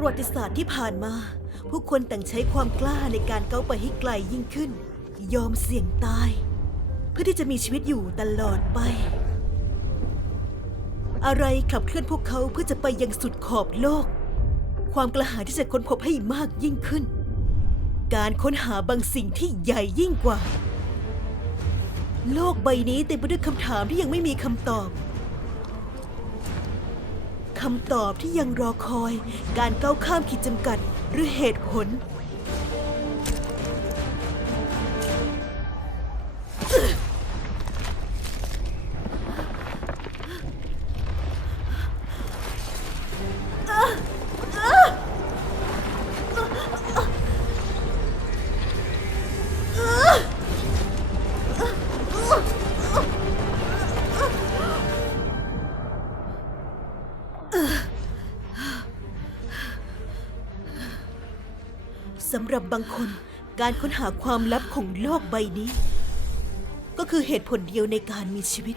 ประวัติศาสตร์ที่ผ่านมา ผู้คนต่างใช้ความกล้าในการก้าวไปให้ไกลยิ่งขึ้น ยอมเสี่ยงตาย เพื่อที่จะมีชีวิตอยู่ตลอดไป อะไรขับเคลื่อนพวกเขาเพื่อจะไปยังสุดขอบโลก ความกระหายที่จะค้นพบให้มากยิ่งขึ้น การค้นหาบางสิ่งที่ใหญ่ยิ่งกว่า โลกใบนี้เต็มไปด้วยคำถามที่ยังไม่มีคำตอบ คำตอบที่ยังรอคอย การก้าวข้ามขีดจำกัดหรือเหตุผล สำหรับบางคนการค้นหาความลับของโลกใบนี้ ก็คือเหตุผลเดียวในการมีชีวิต